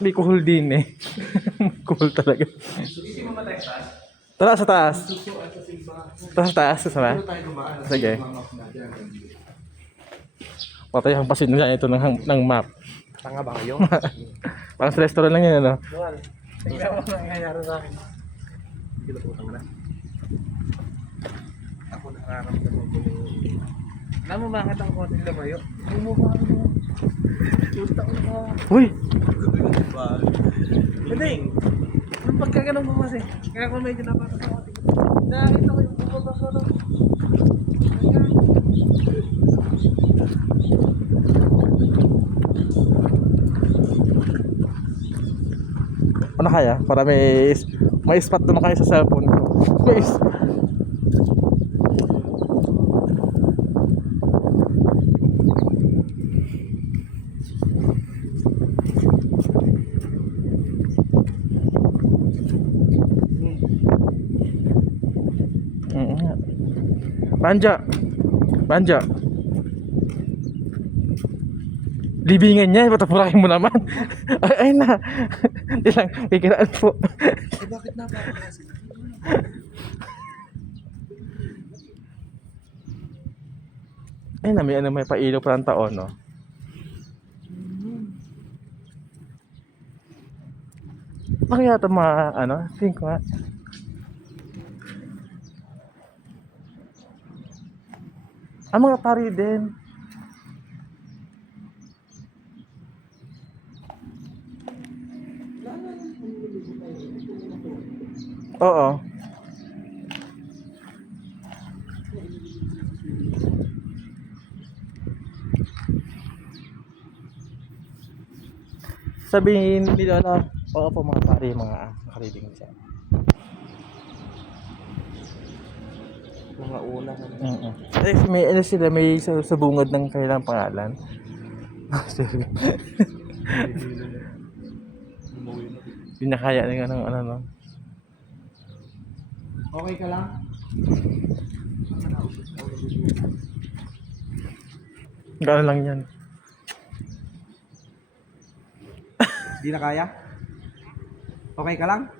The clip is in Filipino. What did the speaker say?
May kuhol din eh. Kuhol talaga. Hindi mo matay sa taas? Tara sa taas. Tara sa taas. Dito Kasama? tayo dumaan. Sige. Mamap na dyan. Patay ang pasin nila ito ng map. Tanga ba kayo? Parang sa restaurant lang yan, ano? Duan. Tingnan mo ang nangyayari sa akin. Hindi na putang na. Ako nakaramdaman ko yung... Alam mo bakit ang konting lamayo? Ang mukha ko. Puta ko na. Uy! Hindi. Ang pagkaganon mo kasi. Kaya ko medyo napata sa konti. Nakakita ko yung bumaba ko na. Ano kaya? Para may spot naman kayo sa cellphone ko. Banja. Banja. Libingan niya, patapurahin mo naman. Ay na. Hindi lang, kikiraan po. Bakit na ba kasi? Ay na, may pailaw pa ng taon, no? Ano kaya ito mga, think nga. Mga pari din. Oo. Sabihin nila na, oo po mga pari, mga nakalibing siya. Mga una ka na. May sila, may sa bungad ng kanilang pangalan. Hindi na kaya ng ano. Okay ka lang? Gano'n lang yan. Di na kaya? Okay ka lang?